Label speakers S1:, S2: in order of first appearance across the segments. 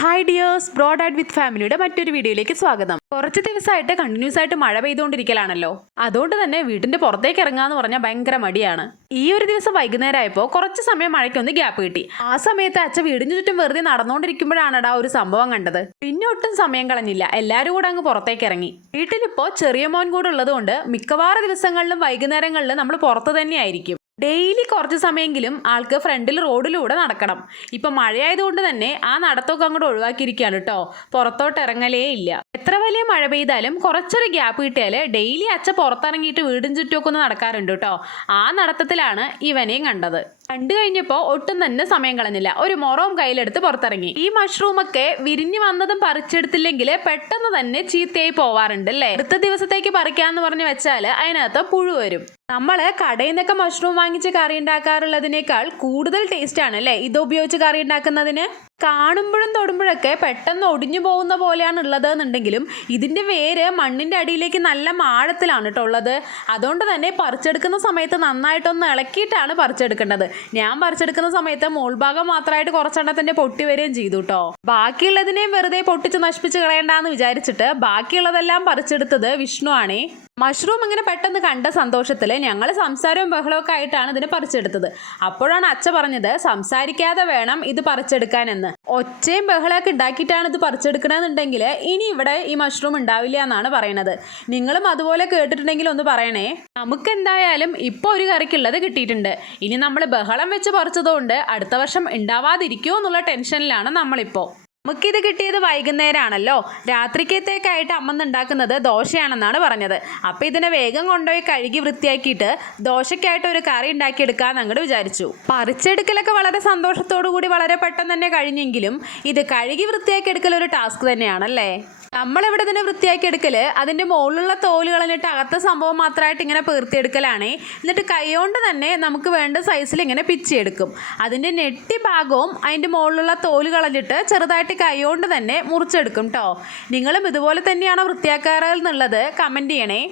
S1: Hi dears broad ad with ഫാമിലിയുടെ മറ്റൊരു വീഡിയോയിലേക്ക് സ്വാഗതം. കുറച്ച് ദിവസമായിട്ട് കണ്ടിന്യൂസ് ആയിട്ട് മഴ പെയ്തുകൊണ്ടിരിക്കലാണല്ലോ. അതുകൊണ്ട് തന്നെ വീടിന്റെ പുറത്തേക്ക് ഇറങ്ങാന്ന് പറഞ്ഞാൽ ഭയങ്കര മടിയാണ്. ഈ ഒരു ദിവസം വൈകുന്നേരം ആയപ്പോൾ കുറച്ച് സമയം മഴയ്ക്കൊന്ന് ഗ്യാപ്പ് കിട്ടി. ആ സമയത്ത് അച്ഛൻ വീടിന് ചുറ്റും വെറുതെ നടന്നുകൊണ്ടിരിക്കുമ്പോഴാണ് ആ ഒരു സംഭവം കണ്ടത്. പിന്നെ ഒട്ടും സമയം കളഞ്ഞില്ല. എല്ലാവരും കൂടെ അങ്ങ് പുറത്തേക്ക് ഇറങ്ങി. വീട്ടിലിപ്പോൾ ചെറിയ മോൻ കൂടെ ഉള്ളതുകൊണ്ട് മിക്കവാറും ദിവസങ്ങളിലും വൈകുന്നേരങ്ങളിലും നമ്മൾ പുറത്ത് തന്നെയായിരിക്കും. ഡെയിലി കുറച്ച് സമയമെങ്കിലും ആൾക്ക് ഫ്രണ്ടിൽ റോഡിലൂടെ നടക്കണം. ഇപ്പം മഴയായതുകൊണ്ട് തന്നെ ആ നടത്തമൊക്കെ അങ്ങോട്ട് ഒഴിവാക്കിയിരിക്കുകയാണ് കേട്ടോ. പുറത്തോട്ട് ഇറങ്ങലേ ഇല്ല. എത്ര വലിയ മഴ പെയ്താലും കുറച്ചൊരു ഗ്യാപ്പ് കിട്ടിയാൽ ഡെയിലി അച്ഛൻ പുറത്തിറങ്ങിയിട്ട് വീടും ചുറ്റുമൊക്കെ ഒന്ന് നടക്കാറുണ്ട് കേട്ടോ. ആ നടത്തത്തിലാണ് ഇവനെയും കണ്ടത്. കണ്ടു കഴിഞ്ഞപ്പോൾ ഒട്ടും തന്നെ സമയം കളഞ്ഞില്ല. ഒരു മൊറവും കയ്യിലെടുത്ത് പുറത്തിറങ്ങി. ഈ മഷ്റൂമൊക്കെ വിരിഞ്ഞു വന്നതും പറിച്ചെടുത്തില്ലെങ്കിൽ പെട്ടെന്ന് തന്നെ ചീത്തയായി പോവാറുണ്ട് അല്ലേ? അടുത്ത ദിവസത്തേക്ക് പറിക്കാന്ന് പറഞ്ഞു വെച്ചാൽ അതിനകത്ത് പുഴു വരും. നമ്മൾ കടയിൽ നിന്നൊക്കെ മഷ്റൂം വാങ്ങിച്ച് കറി ഉണ്ടാക്കാറുള്ളതിനേക്കാൾ കൂടുതൽ ടേസ്റ്റ് ആണ് അല്ലേ? ഇത് ഉപയോഗിച്ച് കറി ഉണ്ടാക്കുന്നതിന്? കാണുമ്പോഴും തൊടുമ്പോഴൊക്കെ പെട്ടെന്ന് ഒടിഞ്ഞു പോകുന്ന പോലെയാണ് ഉള്ളത് എന്നുണ്ടെങ്കിലും ഇതിന്റെ വേര് മണ്ണിന്റെ അടിയിലേക്ക് നല്ല ആഴത്തിലാണ് കേട്ടോ ഉള്ളത്. അതുകൊണ്ട് തന്നെ പറിച്ചെടുക്കുന്ന സമയത്ത് നന്നായിട്ടൊന്ന് ഇളക്കിയിട്ടാണ് പറിച്ചെടുക്കേണ്ടത്. ഞാൻ പറിച്ചെടുക്കുന്ന സമയത്ത് മോൾഭാഗം മാത്രമായിട്ട് കുറച്ചെണ്ണത്തിന്റെ പൊട്ടി വരികയും ചെയ്തു കേട്ടോ. ബാക്കിയുള്ളതിനെയും വെറുതെ പൊട്ടിച്ച് നശിപ്പിച്ച് കളയണ്ടെന്ന് വിചാരിച്ചിട്ട് ബാക്കിയുള്ളതെല്ലാം പറിച്ചെടുത്തത് വിഷ്ണു ആണേ. മഷ്റൂം ഇങ്ങനെ പെട്ടെന്ന് കണ്ട സന്തോഷത്തിൽ ഞങ്ങൾ സംസാരവും ബഹളമൊക്കെ ആയിട്ടാണ് ഇതിനെ പറിച്ചെടുത്തത്. അപ്പോഴാണ് അച്ഛ പറഞ്ഞത് സംസാരിക്കാതെ വേണം ഇത് പറിച്ചെടുക്കാനെന്ന്. ഒച്ചയും ബഹളമൊക്കെ ഉണ്ടാക്കിയിട്ടാണ് ഇത് പറിച്ചെടുക്കണമെന്നുണ്ടെങ്കിൽ ഇനി ഇവിടെ ഈ മഷ്റൂം ഉണ്ടാവില്ല എന്നാണ് പറയുന്നത് നിങ്ങളും അതുപോലെ കേട്ടിട്ടുണ്ടെങ്കിൽ ഒന്ന് പറയണേ. നമുക്ക് എന്തായാലും ഇപ്പോൾ ഒരു കറിക്കുള്ളത് കിട്ടിയിട്ടുണ്ട്. ഇനി നമ്മൾ ബഹളം വെച്ച് പറിച്ചതുകൊണ്ട് അടുത്ത വർഷം ഉണ്ടാവാതിരിക്കുമോ എന്നുള്ള ടെൻഷനിലാണ് നമ്മളിപ്പോൾ നമുക്കിത് കിട്ടിയത് വൈകുന്നേരമാണല്ലോ രാത്രിക്കത്തേക്കായിട്ട് അമ്മ ഉണ്ടാക്കുന്നത് ദോശയാണെന്നാണ് പറഞ്ഞത്. അപ്പം ഇതിനെ വേഗം കൊണ്ടുപോയി കഴുകി വൃത്തിയാക്കിയിട്ട് ദോശയ്ക്കായിട്ട് ഒരു കറി ഉണ്ടാക്കിയെടുക്കാമെന്ന് അങ്ങോട്ട് വിചാരിച്ചു. പറിച്ചെടുക്കലൊക്കെ വളരെ സന്തോഷത്തോടു കൂടി വളരെ പെട്ടെന്ന് തന്നെ കഴിഞ്ഞെങ്കിലും ഇത് കഴുകി വൃത്തിയാക്കി എടുക്കൽ ഒരു ടാസ്ക് തന്നെയാണല്ലേ? നമ്മളിവിടെ ഇതിനെ വൃത്തിയാക്കി എടുക്കൽ അതിന്റെ മുകളിലുള്ള തോൽ കളഞ്ഞിട്ട് അകത്ത സംഭവം മാത്രമായിട്ട് ഇങ്ങനെ പേർത്തിയെടുക്കലാണ്. എന്നിട്ട് കൈകൊണ്ട് തന്നെ നമുക്ക് വേണ്ട സൈസിൽ ഇങ്ങനെ പിച്ചിയെടുക്കും. അതിന്റെ നെട്ടി ഭാഗവും അതിന്റെ മുകളിലുള്ള തോൽ കളഞ്ഞിട്ട് ചെറുതായിട്ട് കൈകൊണ്ട് തന്നെ മുറിച്ചെടുക്കും കേട്ടോ നിങ്ങളും ഇതുപോലെ തന്നെയാണോ വൃത്തിയാക്കാറ് എന്നുള്ളത് കമന്റ് ചെയ്യണേ.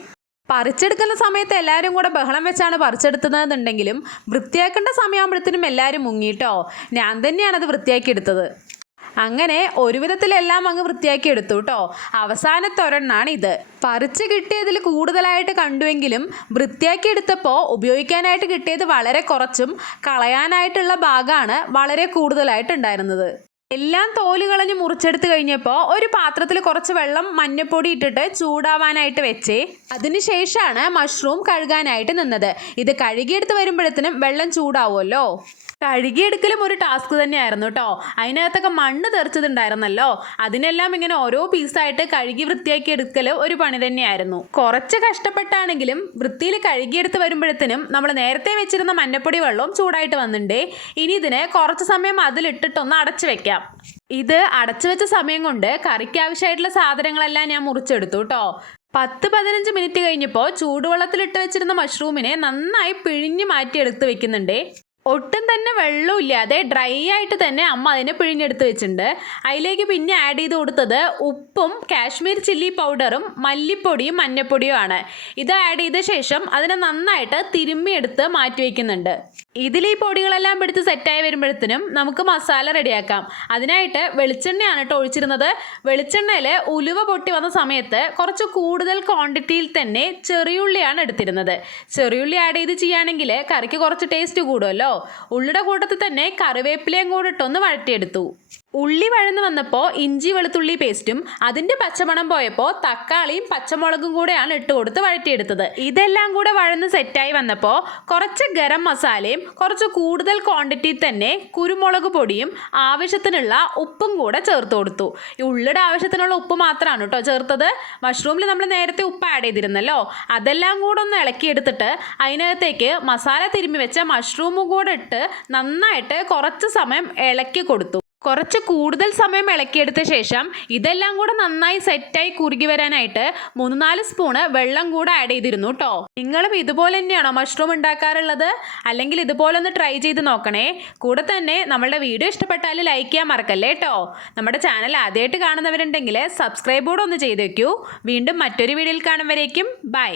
S1: പറിച്ചെടുക്കുന്ന സമയത്ത് എല്ലാവരും കൂടെ ബഹളം വെച്ചാണ് പറിച്ചെടുത്തതെന്നുണ്ടെങ്കിലും വൃത്തിയാക്കേണ്ട സമയമാകുമ്പോഴത്തേനും എല്ലാവരും മുങ്ങിയിട്ടോ ഞാൻ തന്നെയാണത് വൃത്തിയാക്കിയെടുത്തത്. അങ്ങനെ ഒരു വിധത്തിലെല്ലാം അങ്ങ് വൃത്തിയാക്കി എടുത്തു കേട്ടോ അവസാനത്തൊരെണ്ണാണ് ഇത്. പറിച്ച് കിട്ടിയതിൽ കൂടുതലായിട്ട് കണ്ടുവെങ്കിലും വൃത്തിയാക്കി എടുത്തപ്പോൾ ഉപയോഗിക്കാനായിട്ട് കിട്ടിയത് വളരെ കുറച്ചും കളയാനായിട്ടുള്ള ഭാഗമാണ് വളരെ കൂടുതലായിട്ടുണ്ടായിരുന്നത്. എല്ലാം തോൽ കളഞ്ഞ് മുറിച്ചെടുത്ത് കഴിഞ്ഞപ്പോൾ ഒരു പാത്രത്തിൽ കുറച്ച് വെള്ളം മഞ്ഞപ്പൊടി ഇട്ടിട്ട് ചൂടാവാനായിട്ട് വെച്ചേ. അതിനുശേഷമാണ് മഷ്റൂം കഴുകാനായിട്ട് നിന്നത്. ഇത് കഴുകിയെടുത്ത് വരുമ്പോഴത്തേനും വെള്ളം ചൂടാവുമല്ലോ. കഴുകിയെടുക്കലും ഒരു ടാസ്ക് തന്നെയായിരുന്നു കേട്ടോ. അതിനകത്തൊക്കെ മണ്ണ് തെറിച്ചതുണ്ടായിരുന്നല്ലോ. അതിനെല്ലാം ഇങ്ങനെ ഓരോ പീസായിട്ട് കഴുകി വൃത്തിയാക്കി എടുക്കൽ ഒരു പണി തന്നെയായിരുന്നു. കുറച്ച് കഷ്ടപ്പെട്ടാണെങ്കിലും വൃത്തിയിൽ കഴുകിയെടുത്ത് വരുമ്പോഴത്തേനും നമ്മൾ നേരത്തെ വെച്ചിരുന്ന മഞ്ഞപ്പൊടി വെള്ളവും ചൂടായിട്ട് വന്നിട്ടേ ഇനി ഇതിനെ കുറച്ച് സമയം അതിലിട്ടിട്ടൊന്ന് അടച്ചു വെക്കാം. ഇത് അടച്ചു വെച്ച സമയം കൊണ്ട് കറിക്ക് ആവശ്യമായിട്ടുള്ള സാധനങ്ങളെല്ലാം ഞാൻ മുറിച്ചെടുത്തു കേട്ടോ. പത്ത് പതിനഞ്ച് മിനിറ്റ് കഴിഞ്ഞപ്പോൾ ചൂടുവെള്ളത്തിലിട്ട് വെച്ചിരുന്ന മഷ്റൂമിനെ നന്നായി പിഴിഞ്ഞ് മാറ്റി എടുത്ത് വെക്കുന്നുണ്ടേ. ഒട്ടും തന്നെ വെള്ളമില്ലാതെ ഡ്രൈ ആയിട്ട് തന്നെ അമ്മ അതിനെ പിഴിഞ്ഞെടുത്ത് വെച്ചിട്ടുണ്ട്. അതിലേക്ക് പിന്നെ ആഡ് ചെയ്ത് കൊടുത്തത് ഉപ്പും കാശ്മീർ ചില്ലി പൗഡറും മല്ലിപ്പൊടിയും മഞ്ഞപ്പൊടിയും ആണ് ഇത് ആഡ് ചെയ്ത ശേഷം അതിനെ നന്നായിട്ട് തിരുമ്മിയെടുത്ത് മാറ്റി വയ്ക്കുന്നുണ്ട് ഇതിൽ ഈ പൊടികളെല്ലാം പിടിച്ച് സെറ്റായി വരുമ്പോഴത്തേനും നമുക്ക് മസാല റെഡിയാക്കാം. അതിനായിട്ട് വെളിച്ചെണ്ണയാണ് കേട്ടോ ഒഴിച്ചിരുന്നത്. വെളിച്ചെണ്ണയിൽ ഉലുവ പൊട്ടി വന്ന സമയത്ത് കുറച്ച് കൂടുതൽ ക്വാണ്ടിറ്റിയിൽ തന്നെ ചെറിയുള്ളിയാണ് എടുത്തിരുന്നത്. ചെറിയുള്ളി ആഡ് ചെയ്ത് ചെയ്യുകയാണെങ്കിൽ കറിക്ക് കുറച്ച് ടേസ്റ്റ് കൂടുമല്ലോ ഉള്ളിയുടെ കൂട്ടത്തിൽ തന്നെ കറിവേപ്പിലയും കൂടെ ഇട്ടൊന്ന് വഴറ്റിയെടുത്തു. ഉള്ളി വഴന്ന് വന്നപ്പോൾ ഇഞ്ചി വെളുത്തുള്ളി പേസ്റ്റും അതിന്റെ പച്ചമണം പോയപ്പോൾ തക്കാളിയും പച്ചമുളകും കൂടെയാണ് ഇട്ട് കൊടുത്ത് വഴറ്റിയെടുത്തത്. ഇതെല്ലാം കൂടെ വഴന്ന് സെറ്റായി വന്നപ്പോൾ കുറച്ച് ഗരം മസാലയും കുറച്ച് കൂടുതൽ ക്വാണ്ടിറ്റി തന്നെ കുരുമുളക് പൊടിയും ആവശ്യത്തിനുള്ള ഉപ്പും കൂടെ ചേർത്ത് കൊടുത്തു. ഈ ഉള്ളിയുടെ ആവശ്യത്തിനുള്ള ഉപ്പ് മാത്രമാണ് കേട്ടോ ചേർത്തത്. മഷ്റൂമിൽ നമ്മൾ നേരത്തെ ഉപ്പ് ആഡ് ചെയ്തിരുന്നല്ലോ. അതെല്ലാം കൂടെ ഒന്ന് ഇളക്കിയെടുത്തിട്ട് അതിനകത്തേക്ക് മസാല തിരുമ്മി വെച്ച മഷ്റൂമും കൂടെ ഇട്ട് നന്നായിട്ട് കുറച്ച് സമയം ഇളക്കി കൊടുത്തു. കുറച്ച് കൂടുതൽ സമയം ഇളക്കിയെടുത്ത ശേഷം ഇതെല്ലാം കൂടെ നന്നായി സെറ്റായി കുറുകി വരാനായിട്ട് മൂന്ന് നാല് സ്പൂണ് വെള്ളം കൂടെ ആഡ് ചെയ്തിരുന്നു കേട്ടോ നിങ്ങളും ഇതുപോലെ തന്നെയാണോ മഷ്റൂം ഉണ്ടാക്കാറുള്ളത്? അല്ലെങ്കിൽ ഇതുപോലെ ഒന്ന് ട്രൈ ചെയ്ത് നോക്കണേ. കൂടെ തന്നെ നമ്മളുടെ വീഡിയോ ഇഷ്ടപ്പെട്ടാൽ ലൈക്ക് ചെയ്യാൻ മറക്കല്ലേ കേട്ടോ നമ്മുടെ ചാനൽ ആദ്യമായിട്ട് കാണുന്നവരുണ്ടെങ്കിൽ സബ്സ്ക്രൈബ് കൂടെ ഒന്ന് ചെയ്ത് വെക്കൂ. വീണ്ടും മറ്റൊരു വീഡിയോയിൽ കാണും ബൈ